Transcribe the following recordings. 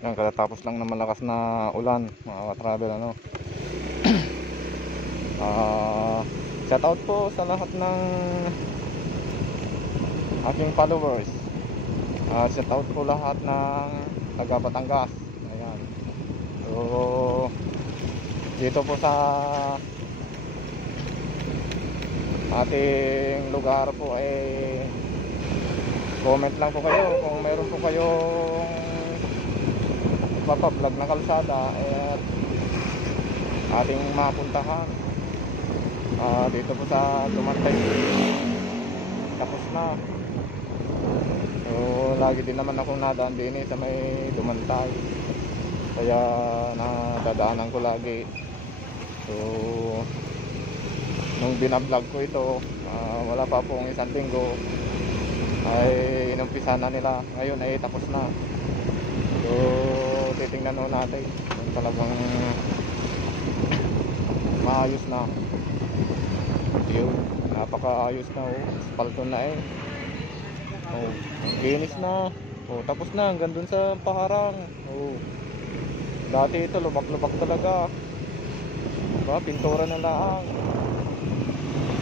Yan, katatapos lang ng malakas na ulan, mga travel ano. Shout out po sa lahat ng aking followers. Shout out po lahat ng taga Batangas. Ayan. So dito po sa ating lugar po eh, comment lang po kayo kung meron po kayong papablog na kalsada at ating mapuntahan. Dito po sa Dumantay tapos na. So lagi din naman akong nadaan din sa may Dumantay, kaya nadadaanan ko lagi. So nung binablog ko ito, wala pa pong isang linggo ay inumpisa na nila. Ngayon ay tapos na. So titingnan nun natin kung talagang maayos na. Yun, napakaayos na. Aspalto na eh. Ang linis na. Tapos na hanggang dun sa paharang. Dati ito lubak-lubak talaga. Diba? Pintura na lang.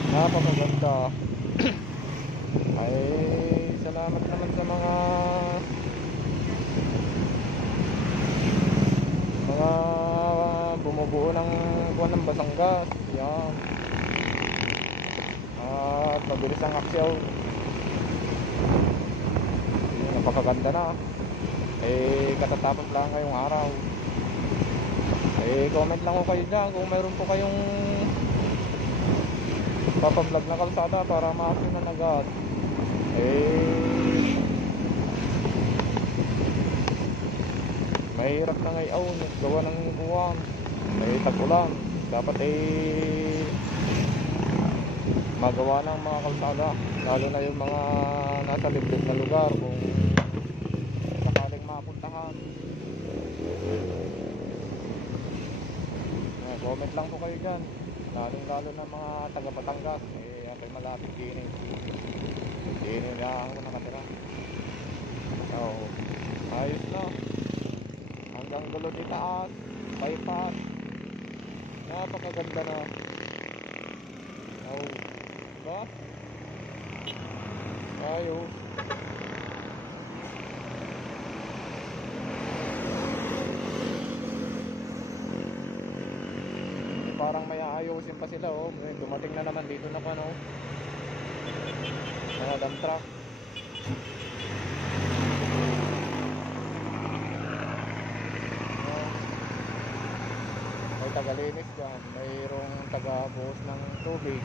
Napakaganda. Ay salamat naman sa mga bumubuo ng buwan ng Batangas. Yan. At mabilis ang aksyon. Napakaganda na. Katatapos lang ngayong araw. Comment lang ko kayo dyan kung mayroon po kayong papablog na kalsada para ma-action na agad. Mahirap na ngayon gawa ng buwan, may tag-ulan. Dapat magawa ng mga kalsada, lalo na yung mga nasa liblib na lugar kung sakaling mapuntahan. Comment lang po kayo dyan, lalo na mga taga Batangas. Ako'y malapit din na ako nakatira. So ayos na hanggang dulo di taas, bypass. Napakaganda na. Diba? Ayos. Parang may aayusin pa sila. Dumating na naman dito na mga dump truck. May tagalinis dyan, mayroong taga-buhos ng tubig.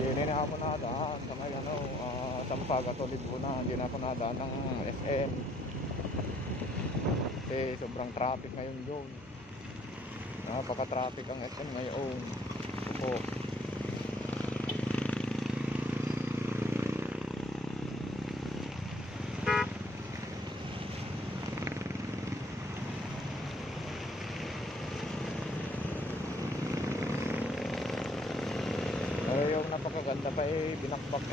Hindi na ako nadaan sa may Sampagat o Libuna. Hindi na ako nadaan ng SM kasi sobrang traffic ngayon doon. Napaka-traffic ang SM ngayon po. kanina pa binakbak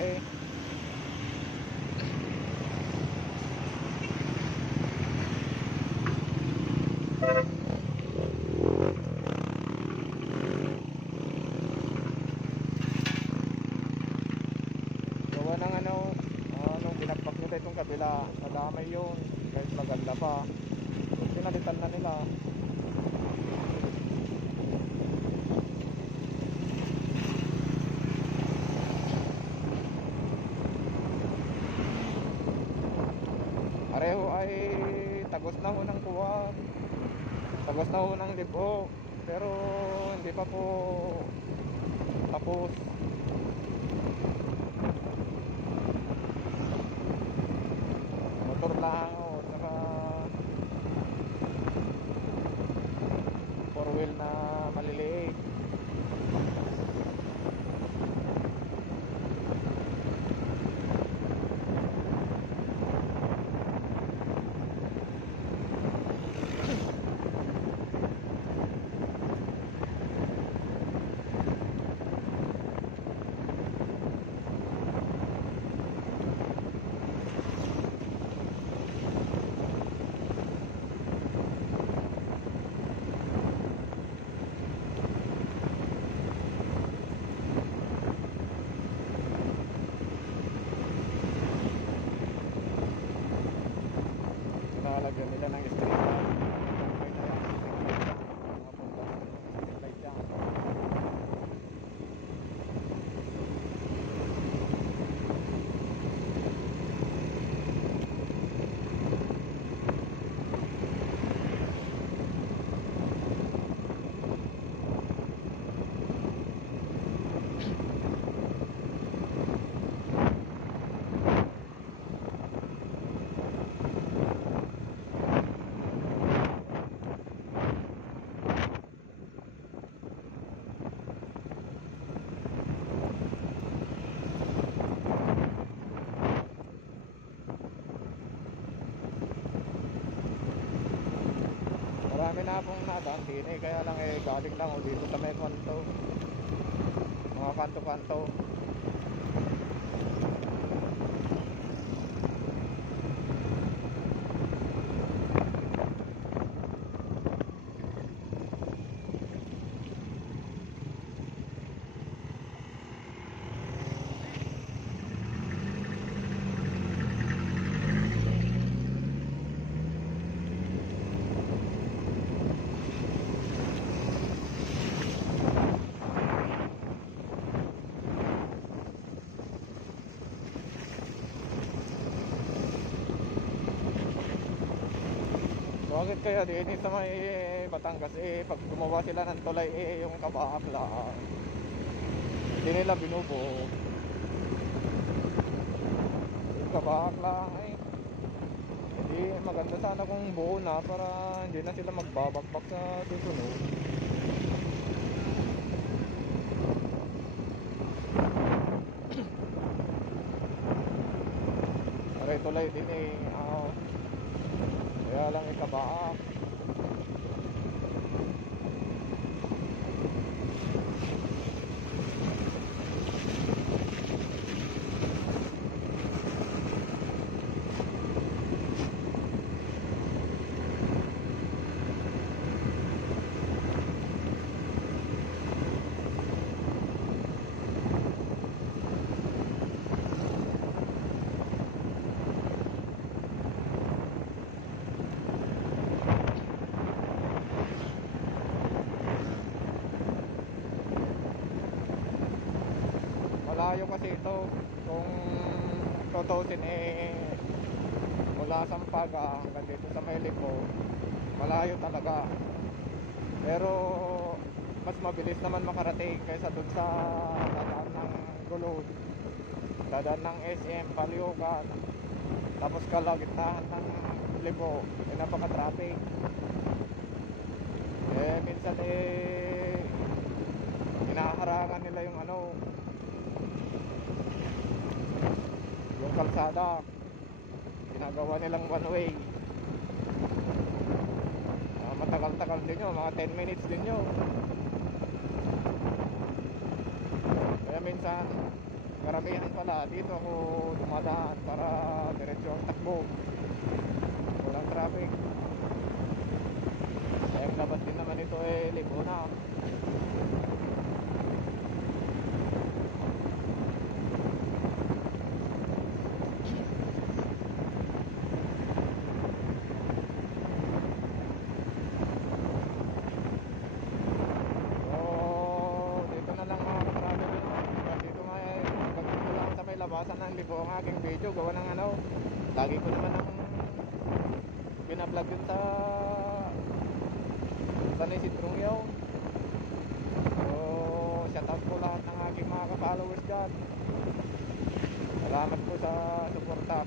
gawa ng nung binakbak nila itong kabila, nadamay yun kahit maganda pa, pinalitan na nila. Pareho ay tagos na ho ng kuwan, tagos na ho ng lipo, pero hindi pa po tapos. Motor lang o saka 4 wheel na maliliit. Lalagyan nila ng street light. Marami na pong nadaan din kaya lang galing lang dito sa may kanto, mga kanto-kanto. Bakit kaya din sa may Batangas pag gumawa sila ng tulay yung kabaak lang, hindi nila binubuo. Yung kabaak lang hindi maganda sana kung buo na para hindi na sila magbabakbak sa susunod. Aray tulay din kaya lang ikabaak. Malayo kasi ito kung tutusin mula Sampaga hanggang dito sa may Lipo, malayo talaga, pero mas mabilis naman makarating kaysa dun sa dadaan ng Gulod, dadaan ng SM Palyugan, tapos kalagitnaan ng Lipo, napaka-traffic. Minsan hinaharangan nila yung yung kalsada, ginagawa nilang one way. Matagal-tagal din yun, mga 10 minutes din yun. Kaya minsan karamihan pala dito ako dumadaan para diretso ang takbo, walang traffic. Ang labas din naman ito libo na. Labasan ng libo ang aking video gawa ng lagi ko naman ang binablog yun sa San Isidro yun. So shout out po lahat ng aking mga ka-followers dyan, salamat po sa suporta.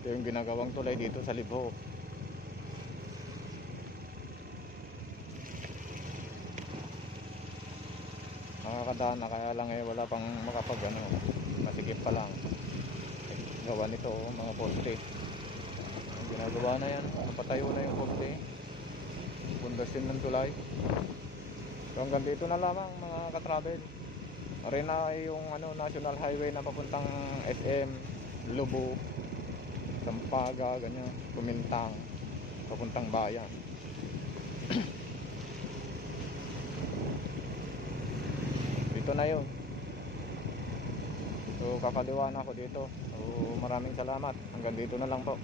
Ito yung ginagawang tulay dito sa Libho. Nakakadaan na, kaya lang wala pang makapag masigip pa lang. Gawa nito mga poste. Ginagawa na yan, patayo na yung poste, pundasyon ng tulay. So hanggang dito na lamang mga ka-travel. Marina ay yung national highway na papuntang SM, Lubo, Sampaga, ganyan, Kumintang, papuntang bayan. Dito na yun. So kakaliwa na ako dito. So maraming salamat. Hanggang dito na lang po.